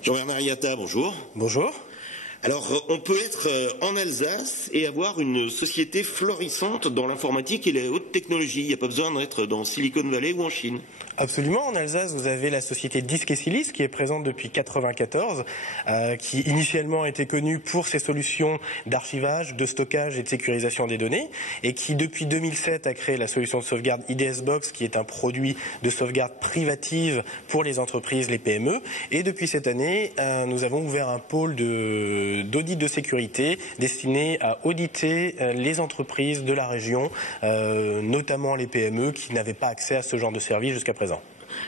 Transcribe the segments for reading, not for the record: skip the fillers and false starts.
Jean-Bernard Yatta, bonjour. Bonjour. Alors, on peut être en Alsace et avoir une société florissante dans l'informatique et la haute technologie. Il n'y a pas besoin d'être dans Silicon Valley ou en Chine. Absolument. En Alsace, vous avez la société Disques et Silice qui est présente depuis 1994, qui initialement était connue pour ses solutions d'archivage, de stockage et de sécurisation des données, et qui depuis 2007 a créé la solution de sauvegarde IDS-Box, qui est un produit de sauvegarde privative pour les entreprises, les PME. Et depuis cette année, nous avons ouvert un pôle d'audit de sécurité destiné à auditer les entreprises de la région, notamment les PME qui n'avaient pas accès à ce genre de service jusqu'à présent.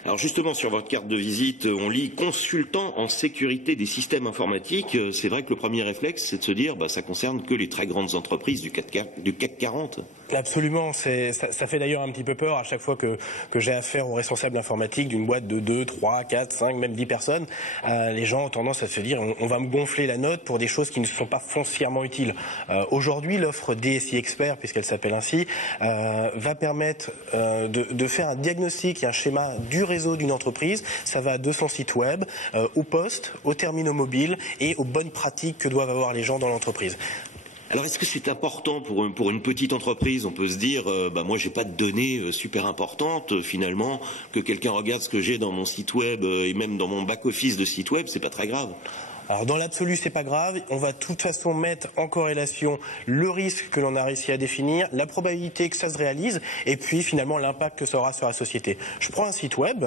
Alors justement, sur votre carte de visite, on lit consultant en sécurité des systèmes informatiques. C'est vrai que le premier réflexe, c'est de se dire, ça concerne que les très grandes entreprises du CAC 40. Absolument, ça fait d'ailleurs un petit peu peur à chaque fois que j'ai affaire aux responsables informatiques d'une boîte de 2, 3, 4, 5, même 10 personnes. Les gens ont tendance à se dire on va me gonfler la note pour des choses qui ne sont pas foncièrement utiles. Aujourd'hui, l'offre DSI Expert, puisqu'elle s'appelle ainsi, va permettre de faire un diagnostic et un schéma du réseau d'une entreprise. Ça va de son site web, au poste, aux terminaux mobiles et aux bonnes pratiques que doivent avoir les gens dans l'entreprise. Alors, est-ce que c'est important pour une petite entreprise? On peut se dire, moi, j'ai pas de données super importantes, finalement, que quelqu'un regarde ce que j'ai dans mon site web et même dans mon back-office de site web, c'est pas très grave. Alors dans l'absolu, c'est pas grave. On va de toute façon mettre en corrélation le risque que l'on a réussi à définir, la probabilité que ça se réalise, et puis finalement l'impact que ça aura sur la société. Je prends un site web.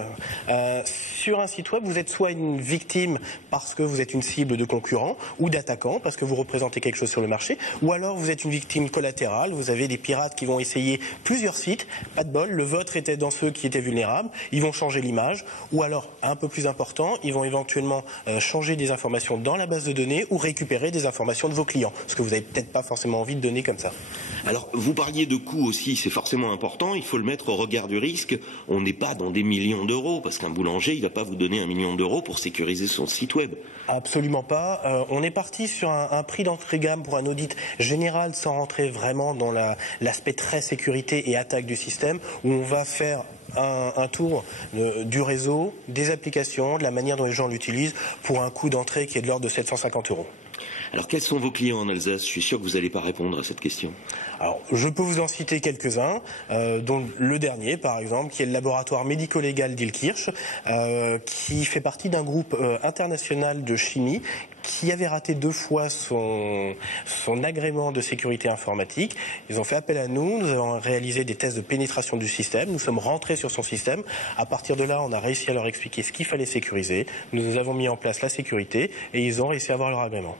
Sur un site web, vous êtes soit une victime parce que vous êtes une cible de concurrents, ou d'attaquants parce que vous représentez quelque chose sur le marché, ou alors vous êtes une victime collatérale. Vous avez des pirates qui vont essayer plusieurs sites. Pas de bol, le vôtre était dans ceux qui étaient vulnérables. Ils vont changer l'image, ou alors un peu plus important, ils vont éventuellement changer des informations dans la base de données ou récupérer des informations de vos clients, ce que vous n'avez peut-être pas forcément envie de donner comme ça. Alors, vous parliez de coûts aussi, c'est forcément important, il faut le mettre au regard du risque. On n'est pas dans des millions d'euros, parce qu'un boulanger, il ne va pas vous donner 1 million d'euros pour sécuriser son site web. Absolument pas. On est parti sur un prix d'entrée gamme pour un audit général, sans rentrer vraiment dans l'aspect très sécurité et attaque du système, où on va faire un tour du réseau, des applications, de la manière dont les gens l'utilisent, pour un coût d'entrée qui est de l'ordre de 750 €. Alors, quels sont vos clients en Alsace? Je suis sûr que vous n'allez pas répondre à cette question. Alors, je peux vous en citer quelques-uns, dont le dernier, par exemple, qui est le laboratoire médico-légal d'Illkirch, qui fait partie d'un groupe international de chimie qui avait raté 2 fois son agrément de sécurité informatique. Ils ont fait appel à nous, nous avons réalisé des tests de pénétration du système, nous sommes rentrés sur son système. À partir de là, on a réussi à leur expliquer ce qu'il fallait sécuriser, nous avons mis en place la sécurité et ils ont réussi à avoir leur agrément.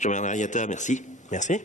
Jean-Bernard Yatta, merci. Merci.